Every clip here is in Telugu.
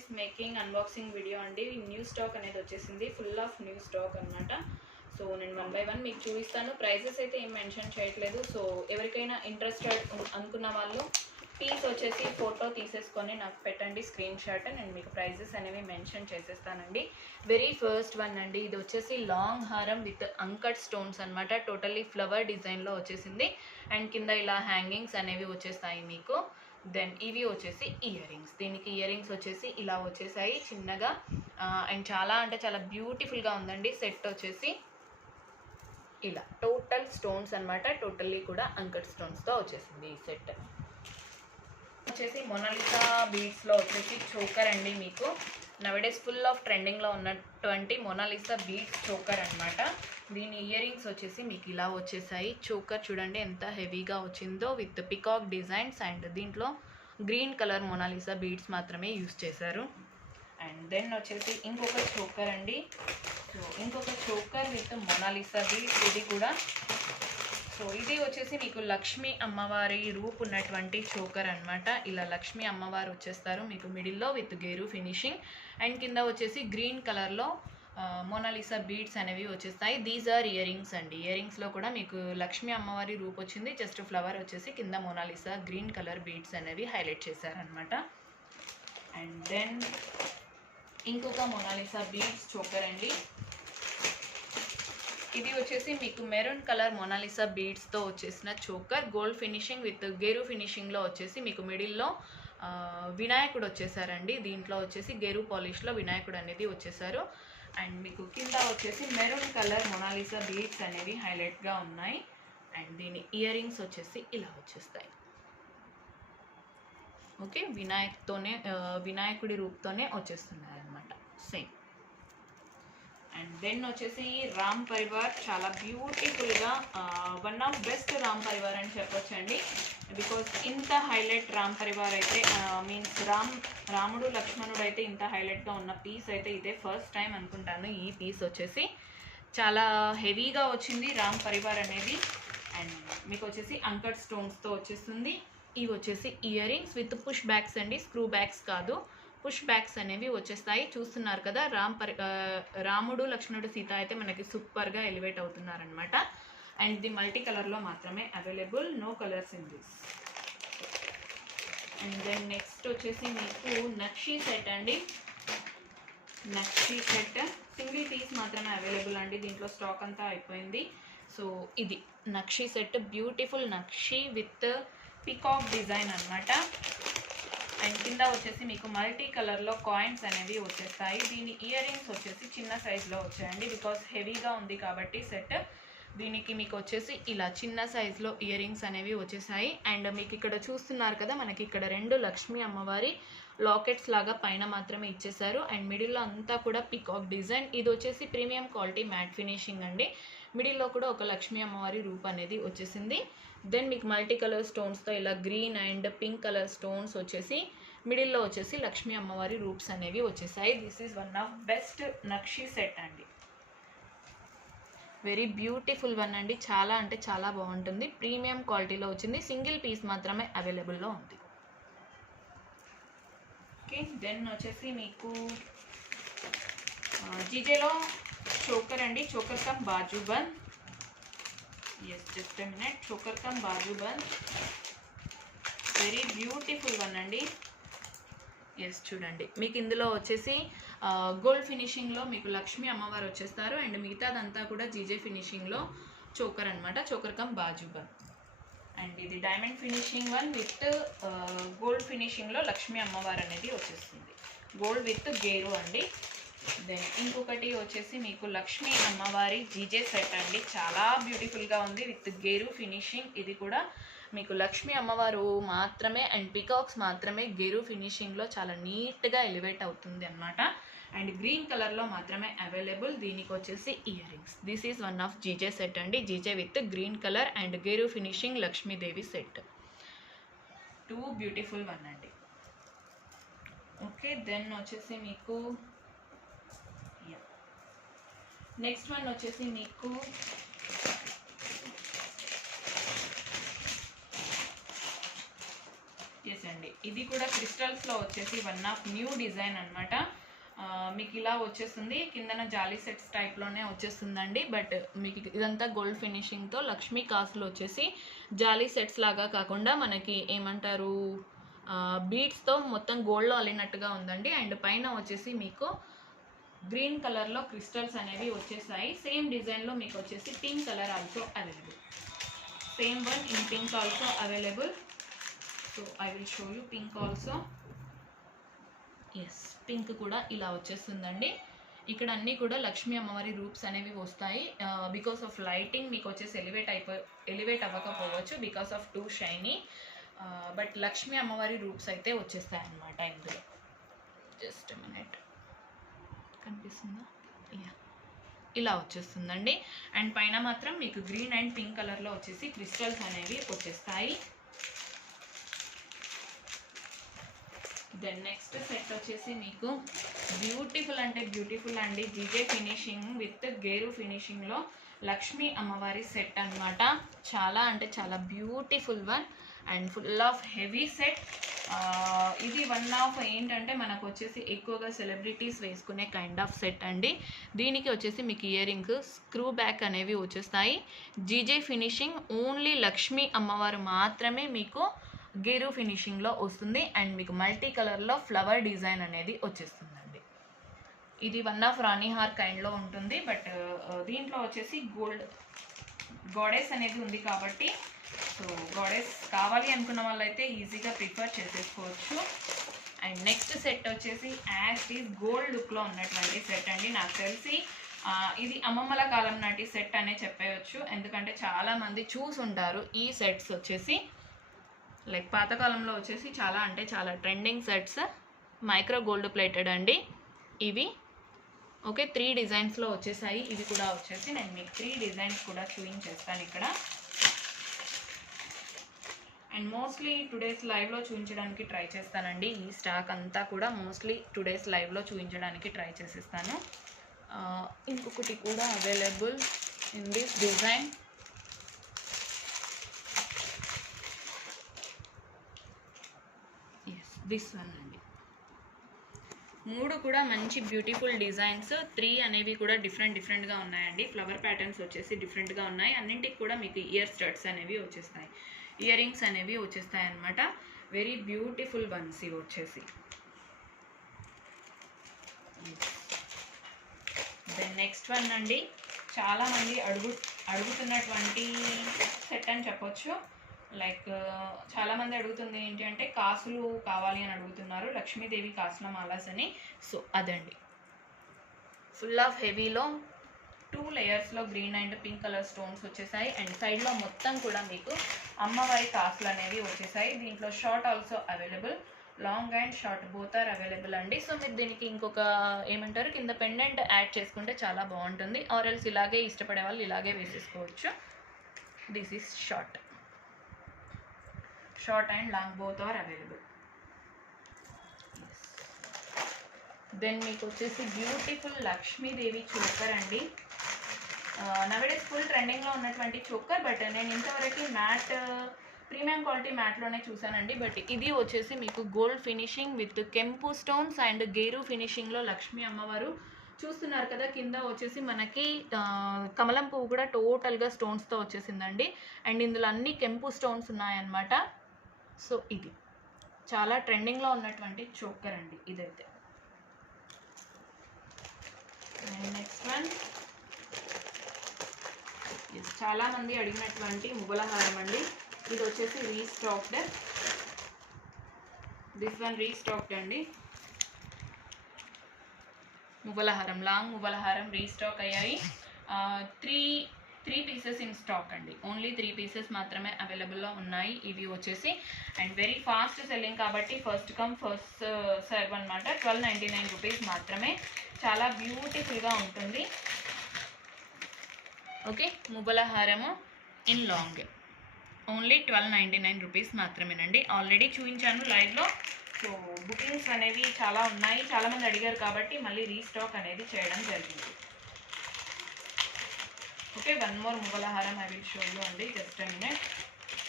ఈస్ మేకింగ్ అన్బాక్సింగ్ వీడియో అండి. న్యూ స్టాక్ అనేది వచ్చేసింది, ఫుల్ ఆఫ్ న్యూ స్టాక్ అనమాట. సో నేను 1 బై 1 మీకు చూపిస్తాను. ప్రైజెస్ అయితే ఏం మెన్షన్ చేయట్లేదు. సో ఎవరికైనా ఇంట్రెస్టెడ్ అనుకున్న వాళ్ళు పీస్ వచ్చేసి ఫోటో తీసేసుకొని నాకు పెట్టండి స్క్రీన్ షాట్. నేను మీకు ప్రైజెస్ అనేవి మెన్షన్ చేసేస్తానండి. వెరీ ఫస్ట్ వన్ అండి, ఇది వచ్చేసి లాంగ్ హారం విత్ అంకట్ స్టోన్స్ అనమాట. టోటల్లీ ఫ్లవర్ డిజైన్లో వచ్చేసింది అండ్ కింద ఇలా హ్యాంగింగ్స్ అనేవి వచ్చేస్తాయి మీకు. దెన్ ఇవి వచ్చేసి ఇయర్ రింగ్స్. దీనికి ఇయర్ రింగ్స్ వచ్చేసి ఇలా వచ్చేసాయి చిన్నగా అండ్ చాలా అంటే చాలా బ్యూటిఫుల్గా ఉందండి. సెట్ వచ్చేసి ఇలా టోటల్ స్టోన్స్ అనమాట. టోటల్లీ కూడా అంకట్ స్టోన్స్తో వచ్చేసింది ఈ సెట్. వచ్చేసి మొనాలిసా బీడ్స్లో వచ్చేసి చోకర్ అండి. మీకు నవడేస్ ఫుల్ ఆఫ్ ట్రెండింగ్లో ఉన్నటువంటి మొనాలిసా బీడ్స్ చోకర్ అనమాట. దీని ఇయర్ రింగ్స్ వచ్చేసి మీకు ఇలా వచ్చేసాయి. చోకర్ చూడండి ఎంత హెవీగా వచ్చిందో విత్ పికాక్ డిజైన్స్ అండ్ దీంట్లో గ్రీన్ కలర్ మొనాలిసా బీడ్స్ మాత్రమే యూస్ చేశారు. అండ్ దెన్ వచ్చేసి ఇంకొక చోకర్ అండి. సో ఇంకొక చోకర్ విత్ మొనాలిసా బీడ్స్. ఇది కూడా సో ఇది వచ్చేసి మీకు లక్ష్మీ అమ్మవారి రూప్ ఉన్నటువంటి చోకర్ అనమాట. ఇలా లక్ష్మీ అమ్మవారు వచ్చేస్తారు మీకు మిడిల్లో విత్ గేరు ఫినిషింగ్ అండ్ కింద వచ్చేసి గ్రీన్ కలర్లో మొనాలిసా బీడ్స్ అనేవి వచ్చేస్తాయి. దీస్ ఆర్ ఇయర్ రింగ్స్ అండి. ఇయర్ రింగ్స్లో కూడా మీకు లక్ష్మీ అమ్మవారి రూప్ వచ్చింది. జస్ట్ ఫ్లవర్ వచ్చేసి కింద మొనాలిసా గ్రీన్ కలర్ బీడ్స్ అనేవి హైలైట్ చేశారనమాట. అండ్ దెన్ ఇంకొక మొనాలిసా బీడ్స్ చోకర్ అండి. ఇది వచ్చేసి మీకు మెరూన్ కలర్ మొనాలిసా బీడ్స్తో వచ్చేసిన choker. Gold finishing with geru ఫినిషింగ్లో వచ్చేసి మీకు మిడిల్లో వినాయకుడు వచ్చేసారండి. దీంట్లో వచ్చేసి గేరు పాలిష్లో వినాయకుడు అనేది వచ్చేసారు. అండ్ మీకు కింద వచ్చేసి మెరూన్ కలర్ మొనాలిసా బీడ్స్ అనేవి హైలైట్గా ఉన్నాయి. అండ్ దీని ఇయర్ రింగ్స్ వచ్చేసి ఇలా వచ్చేస్తాయి. ఓకే, వినాయకుడి రూపుతోనే వచ్చేస్తున్నాయి అనమాట సేమ్. అండ్ దెన్ వచ్చేసి రామ్ పరివార్. చాలా బ్యూటిఫుల్గా one of best Ram Parivar అని చెప్పొచ్చండి. బికాజ్ ఇంత హైలైట్ రామ్ పరివార్ అయితే మీన్స్ రాముడు లక్ష్మణుడు అయితే ఇంత హైలైట్గా ఉన్న పీస్ అయితే ఇదే ఫస్ట్ టైం అనుకుంటాను. ఈ పీస్ వచ్చేసి చాలా హెవీగా వచ్చింది రామ్ పరివార్ అనేది. అండ్ మీకు వచ్చేసి అంకట్ స్టోన్స్తో వచ్చేస్తుంది. ఇవి వచ్చేసి ear rings with push backs అండి, స్క్రూ బ్యాక్స్ కాదు, పుష్ బ్యాక్స్ అనేవి వచ్చేస్తాయి. చూస్తున్నారు కదా, రాముడు లక్ష్మణుడు సీత అయితే మనకి సూపర్గా ఎలివేట్ అవుతున్నారనమాట. అండ్ ఇది మల్టీ కలర్లో మాత్రమే available, no colours in this. And then next వచ్చేసి మీకు నక్షి సెట్ అండి. నక్షి సెట్ సింగిల్ పీస్ మాత్రమే అవైలబుల్ అండి, దీంట్లో స్టాక్ అంతా అయిపోయింది. సో ఇది nakshi set, beautiful nakshi with peacock design అనమాట. అండ్ కింద వచ్చేసి మీకు మల్టీ కలర్లో కాయిన్స్ అనేవి వచ్చేస్తాయి. దీని ఇయర్ రింగ్స్ వచ్చేసి చిన్న సైజులో వచ్చాయండి, బికాస్ హెవీగా ఉంది కాబట్టి సెట్. దీనికి మీకు వచ్చేసి ఇలా చిన్న సైజులో ఇయర్ రింగ్స్ అనేవి వచ్చేసాయి. అండ్ మీకు ఇక్కడ చూస్తున్నారు కదా, మనకి ఇక్కడ 2 లక్ష్మీ అమ్మవారి లాకెట్స్ లాగా పైన మాత్రమే ఇచ్చేసారు. అండ్ మిడిల్లో అంతా కూడా పికాక్ డిజైన్. ఇది వచ్చేసి ప్రీమియం క్వాలిటీ మ్యాట్ ఫినిషింగ్ అండి. మిడిల్లో కూడా ఒక లక్ష్మీ అమ్మవారి రూప్ అనేది వచ్చేసింది. దెన్ మీకు మల్టీ కలర్ స్టోన్స్తో ఇలా green and pink colour stones వచ్చేసి మిడిల్లో వచ్చేసి లక్ష్మీ అమ్మవారి రూప్స్ అనేవి వచ్చేసాయి. This is one of best nakshi set అండి. వెరీ బ్యూటిఫుల్ వన్ అండి, చాలా అంటే చాలా బాగుంటుంది. ప్రీమియం క్వాలిటీలో వచ్చింది, సింగిల్ పీస్ మాత్రమే అవైలబుల్లో ఉంది. ఓకే, దెన్ వచ్చేసి మీకు జీజేలో చోకర్ అండి. Choker cum baju band. Yes, just a minute. Choker cum baju band, very beautiful one అండి. ఎస్, చూడండి మీకు ఇందులో వచ్చేసి గోల్డ్ ఫినిషింగ్లో మీకు లక్ష్మీ అమ్మవారు వచ్చేస్తారు. అండ్ మిగతాదంతా కూడా జీజే ఫినిషింగ్లో చోకర్ అనమాట. Choker cum baju band. And ఇది diamond finishing one with gold ఫినిషింగ్లో లక్ష్మీ అమ్మవారు అనేది వచ్చేస్తుంది. గోల్డ్ విత్ గేరు అండి. దెన్ ఇంకొకటి వచ్చేసి మీకు లక్ష్మీ అమ్మవారి జీజే సెట్ అండి. చాలా బ్యూటిఫుల్గా ఉంది విత్ గేరు ఫినిషింగ్. ఇది కూడా మీకు లక్ష్మీ అమ్మవారు మాత్రమే అండ్ పికాక్స్ మాత్రమే గేరు ఫినిషింగ్లో చాలా నీట్గా ఎలివేట్ అవుతుంది అనమాట. అండ్ గ్రీన్ కలర్లో మాత్రమే అవైలబుల్. దీనికి వచ్చేసి year rings. This is one of GJ set అండి. GJ with green colour and geru finishing Lakshmidevi set. 2 beautiful one అండి. ఓకే, దెన్ వచ్చేసి మీకు నెక్స్ట్ వన్ వచ్చేసి మీకు ఎస్ అండి, అండి. ఇది కూడా క్రిస్టల్స్లో వచ్చేసి వన్ ఆఫ్ న్యూ డిజైన్ అనమాట. మీకు ఇలా వచ్చేస్తుంది, కిందన జాలీ సెట్స్ టైప్లోనే వచ్చేస్తుందండి. బట్ మీకు ఇదంతా గోల్డ్ ఫినిషింగ్తో లక్ష్మీ కాసులు వచ్చేసి జాలీ సెట్స్ లాగా కాకుండా మనకి ఏమంటారు బీడ్స్తో మొత్తం గోల్డ్లో అల్లినట్టుగా ఉందండి. అండ్ పైన వచ్చేసి మీకు గ్రీన్ కలర్లో క్రిస్టల్స్ అనేవి వచ్చేసాయి. సేమ్ డిజైన్లో మీకు వచ్చేసి pink colour also available. Same one in pink also available. So I will show you pink also. Yes, pink కూడా ఇలా వచ్చేస్తుందండి. ఇక్కడ అన్నీ కూడా లక్ష్మీ అమ్మవారి రూప్స్ అనేవి వస్తాయి. బికాస్ ఆఫ్ లైటింగ్ మీకు వచ్చేసి ఎలివేట్ అవ్వకపోవచ్చు because of too shiny. But Lakshmi అమ్మవారి రూప్స్ అయితే వచ్చేస్తాయి అన్నమాట ఇందులో. జస్ట్ మినిట్, కనిపిస్తుందా? ఇలా వచ్చేస్తుందండి. అండ్ పైన మాత్రం మీకు గ్రీన్ అండ్ పింక్ కలర్లో వచ్చేసి క్రిస్టల్స్ అనేవి వచ్చేస్తాయి. దెన్ నెక్స్ట్ సెట్ వచ్చేసి మీకు బ్యూటిఫుల్ అంటే బ్యూటిఫుల్ అండి, జీజే ఫినిషింగ్ విత్ గేరు ఫినిషింగ్లో లక్ష్మీ అమ్మవారి సెట్ అనమాట. చాలా అంటే చాలా beautiful one and full of heavy set. ఇది వన్ ఆఫ్ ఏంటంటే మనకు వచ్చేసి ఎక్కువగా సెలబ్రిటీస్ వేసుకునే కైండ్ ఆఫ్ సెట్ అండి. దీనికి వచ్చేసి మీకు ఇయర్ రింగ్స్ స్క్రూ బ్యాక్ అనేవి వచ్చేస్తాయి. జీజే ఫినిషింగ్ ఓన్లీ లక్ష్మీ అమ్మవారు మాత్రమే మీకు గేరు ఫినిషింగ్లో వస్తుంది. అండ్ మీకు మల్టీ కలర్లో ఫ్లవర్ డిజైన్ అనేది వచ్చేస్తుందండి. ఇది వన్ ఆఫ్ రాణి హార్ కైండ్లో ఉంటుంది. బట్ దీంట్లో వచ్చేసి గోల్డ్ గాడెస్ అనేది ఉంది కాబట్టి సో గాడెస్ కావాలి అనుకున్న వాళ్ళైతే ఈజీగా ప్రిఫర్ చేసేసుకోవచ్చు. అండ్ నెక్స్ట్ సెట్ వచ్చేసి యాజ్ ఈజ్ గోల్డ్ లుక్లో ఉన్నటువంటి సెట్ అండి. నాకు తెలిసి ఇది అమ్మమ్మల కాలం నాటి సెట్ అనే చెప్పేయచ్చు. ఎందుకంటే చాలామంది చూసుంటారు ఈ సెట్స్ వచ్చేసి. లైక్ పాతకాలంలో వచ్చేసి చాలా అంటే చాలా trending sets, micro gold plated అండి ఇవి. ఓకే, 3 డిజైన్స్లో వచ్చేసాయి. ఇవి కూడా వచ్చేసి నేను మీకు 3 డిజైన్స్ కూడా చూపించేస్తాను ఇక్కడ. అండ్ మోస్ట్లీ టుడేస్ లైవ్లో చూపించడానికి ట్రై చేస్తానండి. ఈ స్టాక్ అంతా కూడా మోస్ట్లీ టుడేస్ లైవ్లో చూపించడానికి ట్రై చేసేస్తాను. ఇంకొకటి కూడా available in this design. This one అండి. 3 కూడా మంచి బ్యూటిఫుల్ డిజైన్స్. 3 అనేవి కూడా డిఫరెంట్గా ఉన్నాయండి. ఫ్లవర్ ప్యాటర్న్స్ వచ్చేసి డిఫరెంట్గా ఉన్నాయి. అన్నింటికి కూడా మీకు ఇయర్ స్టడ్స్ అనేవి వచ్చేస్తాయి, ఇయర్ రింగ్స్ అనేవి వచ్చేస్తాయి అన్నమాట. వెరీ బ్యూటిఫుల్ వన్స్ ఇవి వచ్చేసి. దెన్ నెక్స్ట్ వన్ అండి, చాలామంది అడుగుతున్నటువంటి సెట్ అని చెప్పొచ్చు. లైక్ చాలామంది అడుగుతుంది ఏంటి అంటే కాసులు కావాలి అని అడుగుతున్నారు, లక్ష్మీదేవి కాసుల మాలాస్ అని. సో అదండి, ఫుల్ ఆఫ్ హెవీలో 2 లేయర్స్లో green and pink colour stones వచ్చేసాయి. అండ్ సైడ్లో మొత్తం కూడా మీకు అమ్మవారి కాసులు అనేవి వచ్చేసాయి. దీంట్లో short also available, long and short both are available అండి. సో మీరు దీనికి ఇంకొక ఏమంటారు కింద పెండెంట్ యాడ్ చేసుకుంటే చాలా బాగుంటుంది. ఆర్ ఎల్స్ ఇలాగే ఇష్టపడే వాళ్ళు ఇలాగే వేసేసుకోవచ్చు. This is short and long both are available. Then మీకు వచ్చేసి బ్యూటిఫుల్ లక్ష్మీదేవి చోకర్ అండి. నవేడేస్ ఫుల్ ట్రెండింగ్లో ఉన్నటువంటి చోకర్. బట్ నేను ఇంతవరకు మ్యాట్ ప్రీమియం క్వాలిటీ మ్యాట్లోనే చూసానండి. బట్ ఇది వచ్చేసి మీకు గోల్డ్ ఫినిషింగ్ విత్ కెంపు స్టోన్స్ అండ్ గేరు ఫినిషింగ్లో లక్ష్మీ అమ్మవారు చూస్తున్నారు కదా. కింద వచ్చేసి మనకి కమలం పువ్వు కూడా టోటల్గా స్టోన్స్తో వచ్చేసిందండి. అండ్ ఇందులో అన్ని కెంపు స్టోన్స్ ఉన్నాయన్నమాట. సో ఇది చాలా ట్రెండింగ్లో ఉన్నటువంటి చోకర్ అండి ఇదైతే. నెక్స్ట్ వన్ చాలామంది అడిగినటువంటి మువ్వల హారం అండి. ఇది వచ్చేసి రీస్టాక్డ్. దిస్ వన్ రీస్టాక్డ్ అండి. మువ్వల హారం, లాంగ్ మువ్వల హారం రీస్టాక్ అయ్యాయి. 3 పీసెస్ ఇన్ స్టాక్ అండి. ఓన్లీ 3 పీసెస్ మాత్రమే అవైలబుల్లో ఉన్నాయి ఇవి వచ్చేసి. అండ్ వెరీ ఫాస్ట్ సెల్లింగ్ కాబట్టి ఫస్ట్ కమ్ ఫస్ట్ సర్వ్ అనమాట. 1299 రూపీస్ మాత్రమే. చాలా బ్యూటిఫుల్గా ఉంటుంది. ఓకే, మువ్వల హారము ఇన్ లాంగ్ ఓన్లీ 1299 రూపీస్ మాత్రమేనండి. ఆల్రెడీ చూపించాను లైవ్లో. సో బుకింగ్స్ అనేవి చాలా ఉన్నాయి, చాలామంది అడిగారు కాబట్టి మళ్ళీ రీస్టాక్ అనేది చేయడం జరిగింది. ఓకే, వన్ మోర్ మువ్వల హారం ఐ విల్ షో యూ అండి. Just a minute.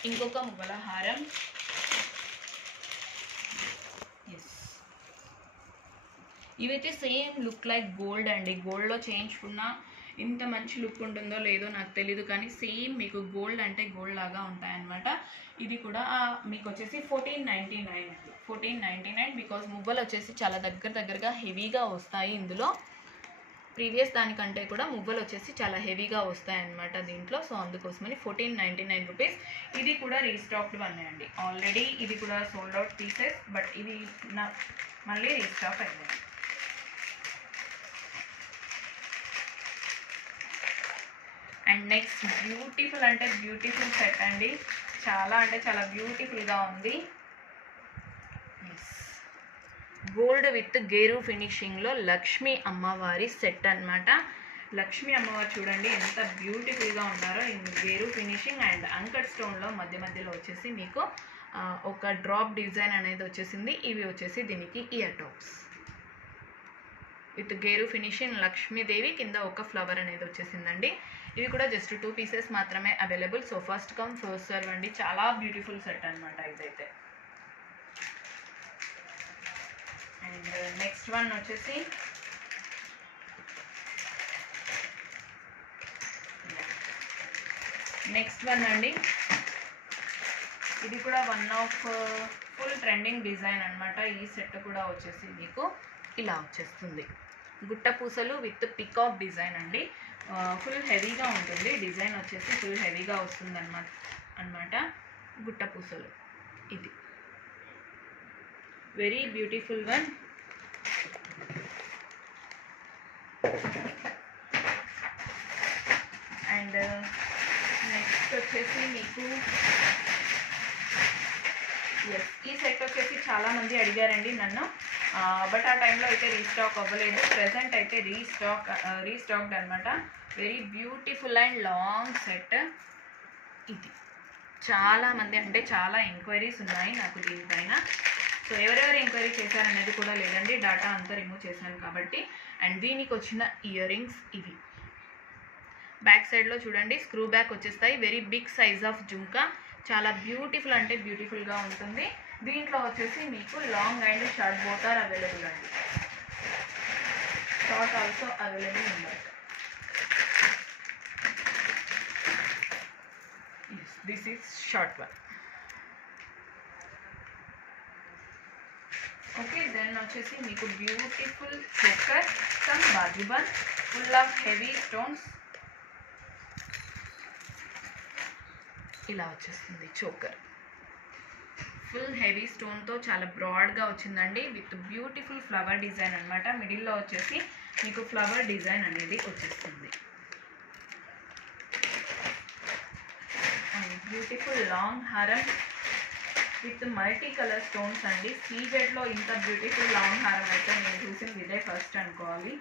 ఇంకొక మువ్వల హారం ఎస్, ఇవైతే సేమ్ లుక్ లైక్ గోల్డ్ అండి. గోల్డ్లో చేయించుకున్న ఇంత మంచి లుక్ ఉంటుందో లేదో నాకు తెలీదు, కానీ సేమ్ మీకు గోల్డ్ అంటే గోల్డ్ లాగా ఉంటాయన్నమాట. ఇది కూడా మీకు వచ్చేసి 1499 అండి. 1499 బికాజ్ మువ్వలు వచ్చేసి చాలా దగ్గరగా హెవీగా వస్తాయి ఇందులో. ప్రీవియస్ దానికంటే కూడా మువ్వలు వచ్చేసి చాలా హెవీగా వస్తాయన్నమాట దీంట్లో. సో అందుకోసమని 1499 రూపీస్. ఇది కూడా రీస్టాక్డ్ వన్ అండి. ఆల్రెడీ ఇది కూడా సోల్డ్ అవుట్ పీసెస్, బట్ ఇది మళ్ళీ రీస్టాక్ అయింది. అండ్ నెక్స్ట్ బ్యూటిఫుల్ అంటే బ్యూటిఫుల్ సెట్ అండి. చాలా అంటే చాలా బ్యూటిఫుల్గా ఉంది. గోల్డ్ విత్ గేరు ఫినిషింగ్లో లక్ష్మీ అమ్మవారి సెట్ అనమాట. లక్ష్మీ అమ్మవారు చూడండి ఎంత బ్యూటిఫుల్గా ఉన్నారో. గేరు ఫినిషింగ్ అండ్ అంకట్ స్టోన్లో మధ్యలో వచ్చేసి మీకు ఒక డ్రాప్ డిజైన్ అనేది వచ్చేసింది. ఇవి వచ్చేసి దీనికి ear tops with geru finishing, Lakshmidevi కింద ఒక ఫ్లవర్ అనేది వచ్చేసిందండి. ఇవి కూడా జస్ట్ 2 పీసెస్ మాత్రమే available. So first come first serve అండి. చాలా బ్యూటిఫుల్ సెట్ అనమాట ఇదైతే. అండ్ నెక్స్ట్ వన్ వచ్చేసి అండి. ఇది కూడా one of full trending design అనమాట. ఈ సెట్ కూడా వచ్చేసి మీకు ఇలా వచ్చేస్తుంది. గుట్ట పూసలు విత్ పికాక్ డిజైన్ అండి. ఫుల్ హెవీగా ఉంటుంది. డిజైన్ వచ్చేసి ఫుల్ హెవీగా వస్తుంది అన్నమాట. గుట్ట పూసలు ఇది very beautiful one. And next వచ్చేసి మీకు ఈ సెట్ వచ్చేసి చాలామంది అడిగారండి నన్ను, బట్ ఆ టైంలో అయితే రీస్టాక్ అవ్వలేదు. ప్రెజెంట్ అయితే రీస్టాక్డ్ అనమాట. Very beautiful and long set ఇది. చాలామంది అంటే చాలా ఎంక్వైరీస్ ఉన్నాయి నాకు దీనిపైన. సో ఎవరెవరు ఎంక్వైరీ చేశారనేది కూడా లేదండి, డేటా అంతా రిమూవ్ చేశాను కాబట్టి. అండ్ దీనికి వచ్చిన ఇయర్ రింగ్స్ ఇవి. బ్యాక్ సైడ్లో చూడండి స్క్రూ బ్యాక్ వచ్చేస్తాయి. Very big size of jhumka. చాలా బ్యూటిఫుల్ అంటే బ్యూటిఫుల్గా ఉంటుంది. దీంట్లో వచ్చేసి మీకు long and short both are available అండి. షార్ట్ ఆల్సో అవైలబుల్ ఉన్నాయి. This is short one. Okay, then వచ్చేసి మీకు beautiful choker cum bajuban full of heavy stones. ఇలా వచ్చేస్తుంది చోకర్. ఫుల్ హెవీ స్టోన్తో చాలా బ్రాడ్గా వచ్చిందండి. విత్ బ్యూటిఫుల్ ఫ్లవర్ డిజైన్ అనమాట. మిడిల్లో వచ్చేసి మీకు ఫ్లవర్ డిజైన్ అనేది వచ్చేస్తుంది. అండ్ బ్యూటిఫుల్ లాంగ్ హారం విత్ మల్టీ కలర్ స్టోన్స్ అండి. సీజెడ్లో ఇంత బ్యూటిఫుల్ లాంగ్ హారం అయితే నేను చూసింది ఇదే ఫస్ట్ అనుకోవాలి.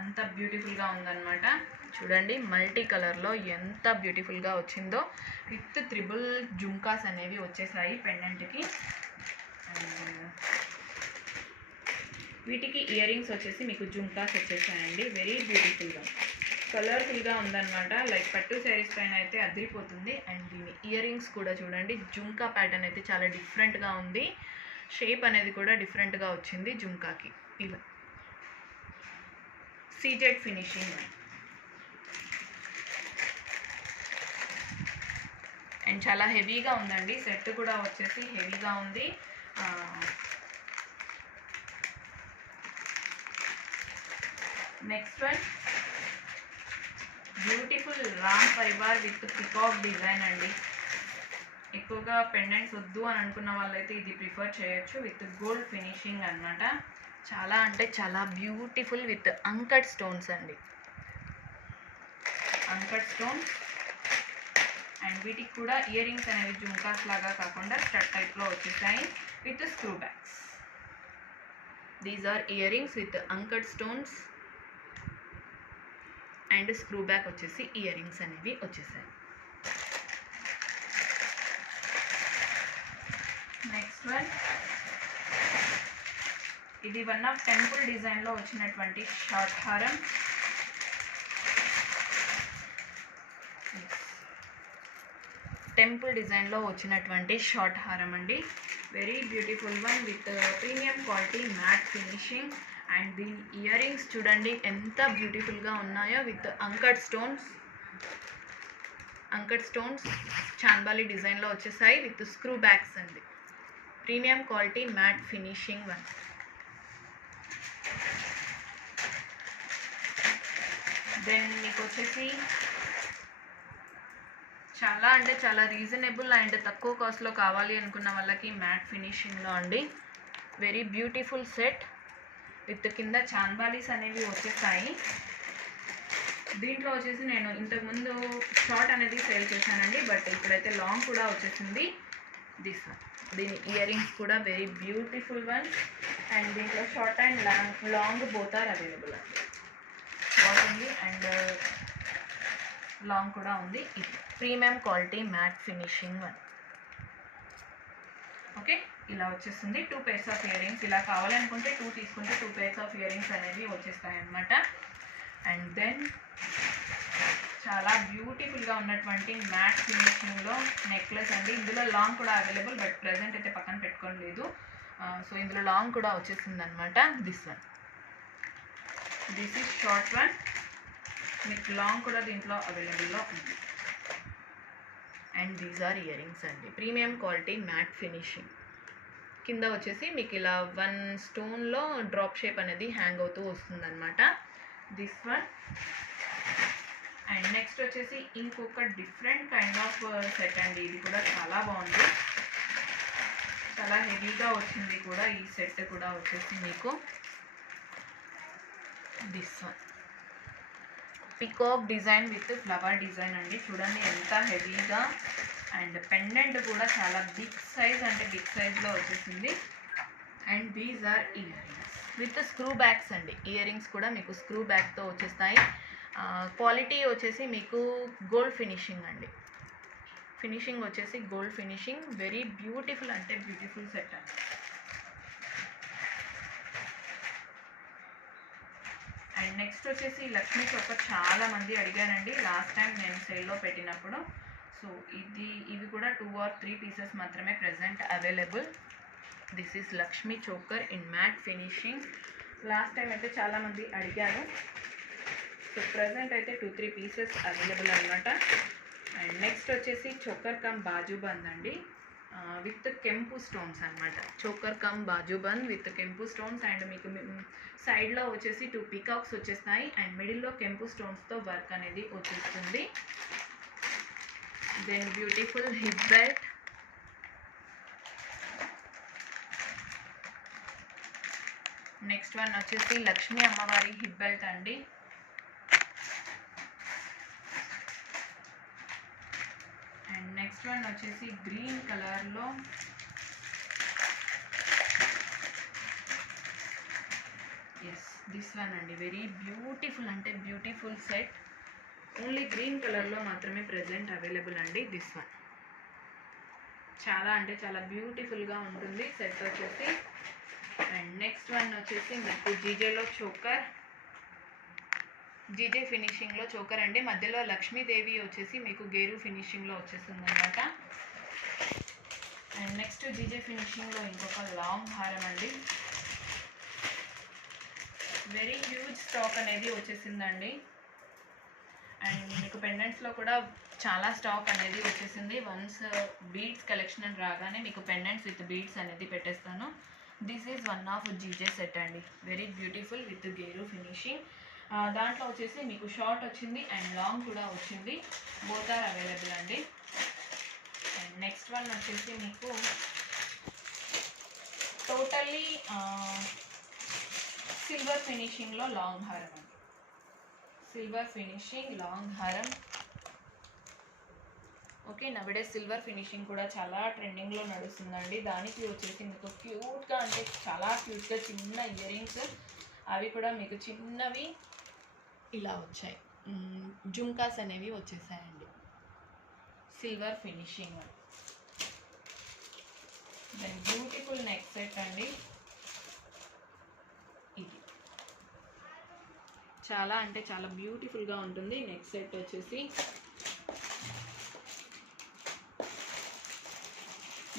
అంత బ్యూటిఫుల్గా ఉందన్నమాట. చూడండి మల్టీ కలర్లో ఎంత బ్యూటిఫుల్గా వచ్చిందో. విత్ త్రిబుల్ జుంకాస్ అనేవి వచ్చేసాయి పెండెంట్కి. వీటికి ఇయర్ రింగ్స్ వచ్చేసి మీకు జుంకాస్ వచ్చేసాయండి. వెరీ బ్యూటిఫుల్గా కలర్ఫుల్గా ఉందన్నమాట. లైక్ పట్టు శారీస్ పైన అయితే అదిరిపోతుంది. అండ్ దీని ఇయర్ రింగ్స్ కూడా చూడండి. జుంకా ప్యాటర్న్ అయితే చాలా డిఫరెంట్గా ఉంది. షేప్ అనేది కూడా డిఫరెంట్గా వచ్చింది జుంకాకి. ఇలా సీజెడ్ ఫినిషింగ్ అండ్ చాలా హెవీగా ఉందండి. సెట్ కూడా వచ్చేసి హెవీగా ఉంది. Next one beautiful Ram Parivar with peacock design అండి. ఎక్కువగా పెండెంట్స్ వద్దు అని అనుకున్న వాళ్ళైతే ఇది ప్రిఫర్ చేయొచ్చు. విత్ గోల్డ్ ఫినిషింగ్ అనమాట. చాలా అంటే చాలా బ్యూటిఫుల్ విత్ అంకట్ స్టోన్స్ అండి. అంకట్ స్టోన్స్ అండ్ వీటికి కూడా ఇయర్ రింగ్స్ అనేవి జుంకాస్ లాగా కాకుండా స్టడ్ టైప్లో వచ్చేసాయి with screw backs. These are ear rings with uncut stones and screw back వచ్చేసి ఇయర్ రింగ్స్ అనేవి వచ్చేసాయి. నెక్స్ట్ వన్ ఇది వన్ ఆఫ్ టెంపుల్ డిజైన్లో వచ్చినటువంటి షార్ట్ హారం. టెంపుల్ డిజైన్లో వచ్చినటువంటి షార్ట్ హారం అండి. Very beautiful one with premium quality matte finishing. And దీని ఇయర్ రింగ్స్ చూడండి ఎంత బ్యూటిఫుల్గా ఉన్నాయో, విత్ అంకట్ స్టోన్స్ చాంబాలి డిజైన్లో వచ్చేసాయి, విత్ స్క్రూ బ్యాగ్స్ అండి. Premium quality matte finishing one. Then మీకు వచ్చేసి చాలా అంటే చాలా రీజనబుల్ అండ్ తక్కువ కాస్ట్లో కావాలి అనుకున్న వాళ్ళకి మ్యాట్ ఫినిషింగ్లో అండి. వెరీ బ్యూటిఫుల్ సెట్ విత్ కింద చాంబాలీస్ అనేవి వచ్చేసాయి. దీంట్లో వచ్చేసి నేను ఇంతకుముందు షార్ట్ అనేది సేల్ చేశానండి, బట్ ఇప్పుడైతే లాంగ్ కూడా వచ్చేసింది. This one. దీని ఇయర్ రింగ్స్ కూడా వెరీ బ్యూటిఫుల్ వన్. అండ్ దీంట్లో short and long both are available అండి. షార్ట్ ఉంది అండ్ లాంగ్ కూడా ఉంది. ఇది premium quality matte finishing one. Okay, ఇలా వచ్చేస్తుంది. 2 pairs ఆఫ్ ఇయర్ రింగ్స్. ఇలా కావాలనుకుంటే 2 తీసుకుంటే 2 pairs ఆఫ్ ఇయర్ రింగ్స్ అనేవి వచ్చేస్తాయి అన్నమాట. అండ్ దెన్ చాలా బ్యూటిఫుల్గా ఉన్నటువంటి మ్యాట్ ఫినిషింగ్లో నెక్లెస్ అండి. ఇందులో లాంగ్ కూడా అవైలబుల్, బట్ ప్రెజెంట్ అయితే పక్కన పెట్టుకోలేదు. సో ఇందులో లాంగ్ కూడా వచ్చేసింది అనమాట. This one. This is short one. మీకు లాంగ్ కూడా దీంట్లో అవైలబుల్లో ఉంది. And these are year rings అండి. Premium quality matte finishing. కింద వచ్చేసి మీకు ఇలా 1 స్టోన్లో డ్రాప్ షేప్ అనేది హ్యాంగ్ అవుతూ వస్తుందన్నమాట. This one. అండ్ నెక్స్ట్ వచ్చేసి ఇంకొక డిఫరెంట్ కైండ్ ఆఫ్ సెట్ అండి. ఇది కూడా చాలా బాగుంది, చాలా హెవీగా వచ్చింది కూడా. ఈ సెట్ కూడా వచ్చేసి మీకు this one. Peacock design with flower design అండి. చూడండి ఎంత హెవీగా. అండ్ పెండెంట్ కూడా చాలా బిగ్ సైజ్, అంటే బిగ్ సైజ్లో వచ్చేసింది. And these are ear rings with screw backs అండి. ఇయర్ రింగ్స్ కూడా మీకు స్క్రూ బ్యాగ్తో వచ్చేస్తాయి. క్వాలిటీ వచ్చేసి మీకు గోల్డ్ ఫినిషింగ్ అండి. ఫినిషింగ్ వచ్చేసి గోల్డ్ ఫినిషింగ్. వెరీ బ్యూటిఫుల్ అంటే బ్యూటిఫుల్ సెట్ అండి. అండ్ నెక్స్ట్ వచ్చేసి లక్ష్మీ చోకర్ చాలా మంది అడిగారండి లాస్ట్ టైం నేను సేల్లో పెట్టినప్పుడు. సో ఇవి కూడా 2 or 3 pieces మాత్రమే present available. This is Lakshmi choker in matte finishing. Last time అయితే చాలామంది అడిగారు. సో ప్రెజెంట్ అయితే 2-3 pieces అవైలబుల్ అనమాట. అండ్ నెక్స్ట్ వచ్చేసి చోకర్ కమ్ బాజుబంద్ అండి, విత్ కెంపు స్టోన్స్ అనమాట. చోకర్ కమ్ బాజుబంద్ విత్ కెంపు స్టోన్స్. అండ్ మీకు సైడ్లో వచ్చేసి 2 పీకాక్స్ వచ్చేస్తాయి. అండ్ మిడిల్లో కెంపు స్టోన్స్తో వర్క్ అనేది వచ్చేస్తుంది. Then beautiful hip belt. Next one వచ్చేసి లక్ష్మీ అమ్మవారి హిప్ బెల్ట్ అండి. అండ్ నెక్స్ట్ వన్ వచ్చేసి గ్రీన్ కలర్లో ఎస్ దిస్ వన్ అండి. వెరీ బ్యూటిఫుల్ అంటే బ్యూటిఫుల్ సెట్. ఓన్లీ గ్రీన్ కలర్లో మాత్రమే ప్రెజెంట్ అవైలబుల్ అండి. దిస్ వన్ చాలా అంటే చాలా బ్యూటిఫుల్గా ఉంటుంది సెట్ వచ్చేసి. అండ్ నెక్స్ట్ వన్ వచ్చేసి మీకు జీజేలో చోకర్, జీజే ఫినిషింగ్లో చోకర్ అండి. మధ్యలో లక్ష్మీదేవి వచ్చేసి మీకు గేరు ఫినిషింగ్లో వచ్చేస్తుంది అనమాట. అండ్ నెక్స్ట్ జీజే ఫినిషింగ్లో ఇంకొక లాంగ్ హారం అండి. వెరీ హ్యూజ్ స్టాక్ అనేది వచ్చేసిందండి. అండ్ మీకు పెండెంట్స్లో కూడా చాలా స్టాక్ అనేది వచ్చేసింది. వన్స్ బీడ్స్ కలెక్షన్ రాగానే మీకు పెండెంట్స్ విత్ బీడ్స్ అనేది పెట్టేస్తాను. This is one of GJ set అండి. Very beautiful with geru finishing. దాంట్లో వచ్చేసి మీకు షార్ట్ వచ్చింది అండ్ లాంగ్ కూడా వచ్చింది. బోత్ ఆర్ అవైలబుల్ అండి. అండ్ నెక్స్ట్ వన్ వచ్చేసి మీకు టోటల్లీ సిల్వర్ ఫినిషింగ్లో లాంగ్ హారం అండి. సిల్వర్ ఫినిషింగ్ లాంగ్ హారం. ఓకే, నవడే సిల్వర్ ఫినిషింగ్ కూడా చాలా ట్రెండింగ్లో నడుస్తుందండి. దానికి వచ్చేసి మీకు క్యూట్గా అంటే చాలా క్యూట్గా చిన్న ఇయర్ రింగ్స్, అవి కూడా మీకు చిన్నవి ఇలా వచ్చాయి. జుంకాస్ అనేవి వచ్చేసాయండి. Silver finishing. Then beautiful neck set అండి. ఇది చాలా అంటే చాలా బ్యూటిఫుల్గా ఉంటుంది. నెక్ సెట్ వచ్చేసి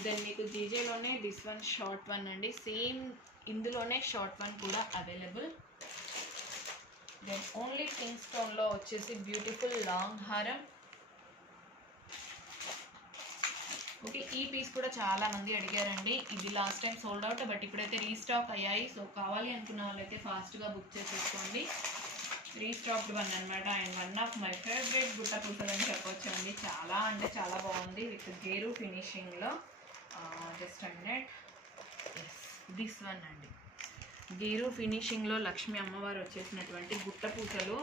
దెన్ మీకు జీజేలోనే దిస్ వన్ షార్ట్ వన్ అండి, సేమ్ ఇందులోనే షార్ట్ వన్ కూడా అవైలబుల్. దెన్ ఓన్లీ పింక్ స్టోన్లో వచ్చేసి బ్యూటిఫుల్ లాంగ్ హారం. ఓకే, ఈ పీస్ కూడా చాలా మంది అడిగారండి. ఇది last time sold out, but ఇప్పుడైతే రీస్టాక్ అయ్యాయి. సో కావాలి అనుకున్న వాళ్ళైతే ఫాస్ట్గా బుక్ చేసేసుకోండి. రీస్టాక్డ్ వన్ అనమాట. And one of my favourite గుట్ట పూసలు అని చెప్పొచ్చు అండి. చాలా అంటే చాలా బాగుంది విత్ గేరు ఫినిషింగ్లో. జస్ట్ మినిట్, దిస్ వన్ అండి. గేరు ఫినిషింగ్లో లక్ష్మీ అమ్మవారు వచ్చేసినటువంటి గుట్ట పూసలు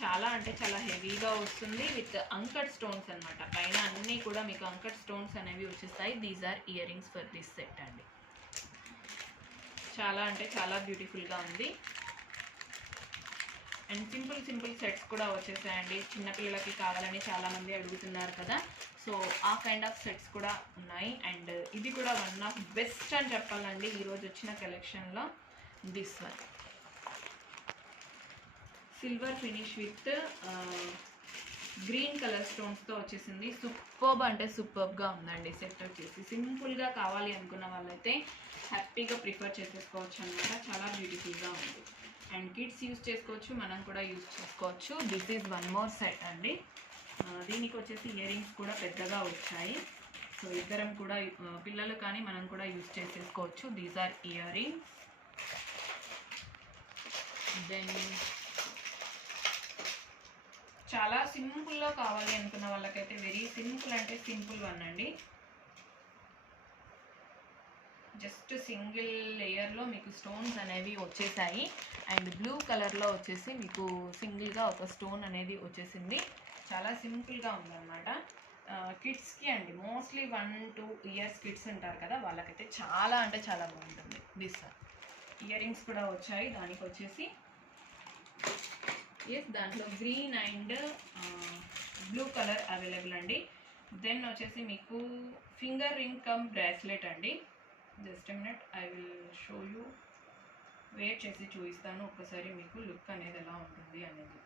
చాలా అంటే చాలా హెవీగా వస్తుంది విత్ అంకట్ స్టోన్స్ అనమాట. పైన అన్నీ కూడా మీకు అంకట్ స్టోన్స్ అనేవి వచ్చేస్తాయి. These are ear rings for this set అండి. చాలా అంటే చాలా బ్యూటిఫుల్గా ఉంది. అండ్ సింపుల్ సెట్స్ కూడా వచ్చేసాయండి. చిన్నపిల్లలకి కావాలని చాలామంది అడుగుతున్నారు కదా, సో ఆ కైండ్ ఆఫ్ సెట్స్ కూడా ఉన్నాయి. అండ్ ఇది కూడా వన్ ఆఫ్ బెస్ట్ అని చెప్పాలండి ఈరోజు వచ్చిన కలెక్షన్లో. This one silver finish with green colour స్టోన్స్తో వచ్చేసింది. సూపర్బ్ అంటే సూపర్బ్గా ఉందండి సెట్ వచ్చేసి. సింపుల్గా కావాలి అనుకున్న వాళ్ళైతే హ్యాపీగా ప్రిఫర్ చేసేసుకోవచ్చు అనమాట. చాలా బ్యూటిఫుల్గా ఉంది. అండ్ కిడ్స్ యూస్ చేసుకోవచ్చు, మనం కూడా యూస్ చేసుకోవచ్చు. This is one more set అండి. దీనికి వచ్చేసి ఇయర్ రింగ్స్ కూడా పెద్దగా వచ్చాయి. సో ఇద్దరం కూడా పిల్లలు కానీ మనం కూడా యూస్ చేసేసుకోవచ్చు. These are ear rings. Then చాలా సింపుల్గా కావాలి అనుకున్న వాళ్ళకైతే వెరీ సింపుల్ అంటే సింపుల్ వన్ అండి. జస్ట్ సింగిల్ లేయర్లో మీకు స్టోన్స్ అనేవి వచ్చేసాయి. అండ్ బ్లూ కలర్లో వచ్చేసి మీకు సింగిల్గా ఒక స్టోన్ అనేది వచ్చేసింది. చాలా సింపుల్గా ఉందన్నమాట. కిడ్స్కి అండి, మోస్ట్లీ 1-2 ఇయర్స్ కిడ్స్ ఉంటారు కదా, వాళ్ళకైతే చాలా అంటే చాలా బాగుంటుంది. దిస్ ఇయర్ రింగ్స్ కూడా వచ్చాయి. దానికి వచ్చేసి దాంట్లో green and blue colour available అండి. దెన్ వచ్చేసి మీకు ఫింగర్ రింగ్ కమ్ బ్రాస్లెట్ అండి. Just minute, I will show you. Wear చేసి చూపిస్తాను ఒక్కసారి మీకు లుక్ అనేది ఎలా ఉంటుంది అనేది.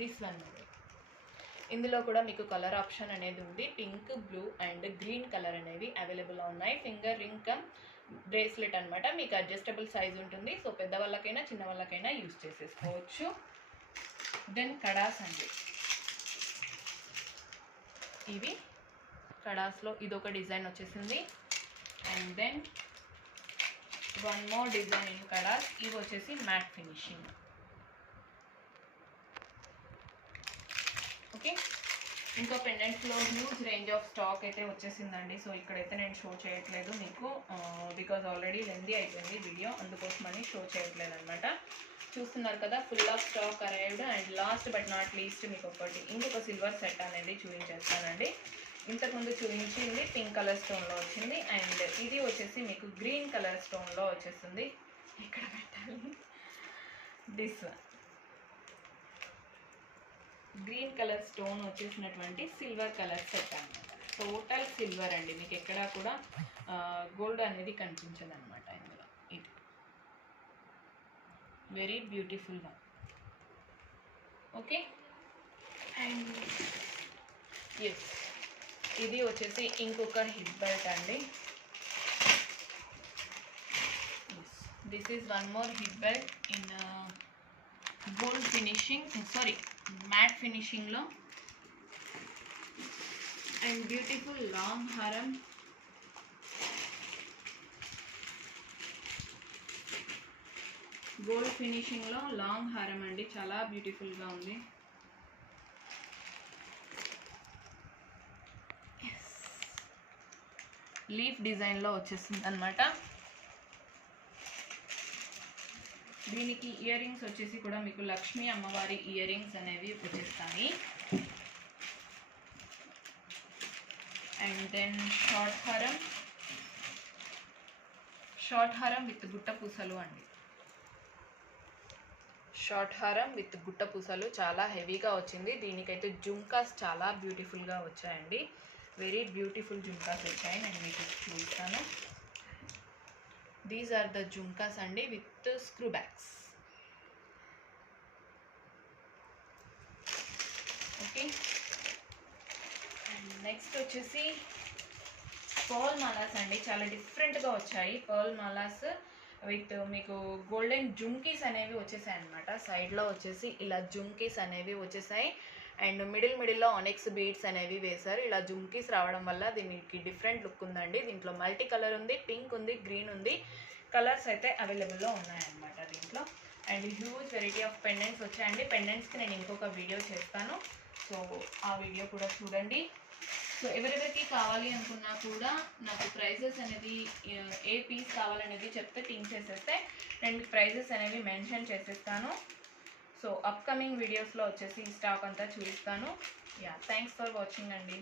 దిస్ వన్ అండి. ఇందులో కూడా మీకు కలర్ ఆప్షన్ అనేది ఉంది. Pink, blue and green colour అనేవి అవైలబుల్గా ఉన్నాయి. ఫింగర్ రింగ్ కమ్ బ్రేస్లెట్ అనమాట. మీకు అడ్జస్టబుల్ సైజ్ ఉంటుంది. సో పెద్దవాళ్ళకైనా చిన్న వాళ్ళకైనా యూస్ చేసేసుకోవచ్చు. దెన్ కడాస్ అండి. ఇవి కడాస్లో ఇదొక డిజైన్ వచ్చేసింది. And then one more design in kadas. ఇవి వచ్చేసి మ్యాట్ ఫినిషింగ్. ఓకే, ఇంకో పెండెంట్స్లో హ్యూజ్ రేంజ్ ఆఫ్ స్టాక్ అయితే వచ్చేసిందండి. సో ఇక్కడైతే నేను షో చేయట్లేదు మీకు, బికాజ్ ఆల్రెడీ లెందీ అయిపోయింది వీడియో, అందుకోసమని షో చేయట్లేదు అనమాట. చూస్తున్నారు కదా, full of stock arrived. And last but not least మీకు ఇంకొక సిల్వర్ సెట్ అనేది చూపించేస్తానండి. ఇంతకుముందు చూపించింది పింక్ కలర్ స్టోన్లో వచ్చింది. అండ్ ఇది వచ్చేసి మీకు గ్రీన్ కలర్ స్టోన్లో వచ్చేస్తుంది. ఇక్కడ పెట్టాలి. This one green colour stone వచ్చేసినటువంటి సిల్వర్ కలర్ సెట్ అనమాట. టోటల్ సిల్వర్ అండి. మీకు ఎక్కడా కూడా గోల్డ్ అనేది కనిపించదు అనమాట ఇందులో. ఇది very beautiful one. Okay, and yes, ఇది వచ్చేసి ఇంకొక హిప్ బెల్ట్ అండి. This is one more hip belt in gold finishing, sorry matte ఫినిషింగ్లో. అండ్ బ్యూటిఫుల్ లాంగ్ హారం. గోల్డ్ ఫినిషింగ్లో లాంగ్ హారం అండి. చాలా బ్యూటిఫుల్గా ఉంది. లీఫ్ డిజైన్లో వచ్చేసింది అనమాట. దీనికి ఇయర్ రింగ్స్ వచ్చేసి కూడా మీకు లక్ష్మీ అమ్మవారి ఇయర్ రింగ్స్ అనేవి వచ్చేస్తాయి. అండ్ దెన్ షార్ట్ హారం విత్ గుట్ట పూసలు అండి. షార్ట్ హారం విత్ గుట్ట పూసలు చాలా హెవీగా వచ్చింది. దీనికైతే జుంకాస్ చాలా బ్యూటిఫుల్గా వచ్చాయండి. వెరీ బ్యూటిఫుల్ జుంకాస్ వచ్చాయి. నేను మీకు చూస్తాను. దీస్ ఆర్ ద జుంకాస్ అండి with screw bags. Okay, and next వచ్చేసి పర్ల్ మాలాస్ అండి, చాలా డిఫరెంట్గా వచ్చాయి పర్ల్ మాలాస్ విత్ మీకు గోల్డెన్ జుమ్కీస్ అనేవి వచ్చేసాయి అనమాట. సైడ్లో వచ్చేసి ఇలా జుమ్కీస్ అనేవి వచ్చేసాయి అండ్ మిడిల్లో ఆనిక్స్ బీడ్స్ అనేవి వేశారు. ఇలా జుమ్కీస్ రావడం వల్ల దీనికి డిఫరెంట్ లుక్ ఉందండి. దీంట్లో మల్టీ కలర్ ఉంది, పింక్ ఉంది, గ్రీన్ ఉంది, కలర్స్ అయితే అవైలబుల్లో ఉన్నాయన్నమాట దీంట్లో. And huge variety of pendants వచ్చాయండి. పెండెంట్స్కి నేను ఇంకొక వీడియో చేస్తాను, సో ఆ వీడియో కూడా చూడండి. సో ఎవరెవరికి కావాలి అనుకున్నా కూడా నాకు ప్రైజెస్ అనేది ఏ పీస్ కావాలనేది చెప్తే థింక్ చేసేస్తే నేను మీకు ప్రైజెస్ అనేవి మెన్షన్ చేసేస్తాను. సో అప్కమింగ్ వీడియోస్లో వచ్చేసి ఈ స్టాక్ అంతా చూపిస్తాను. యా, థ్యాంక్స్ ఫర్ వాచింగ్ అండి.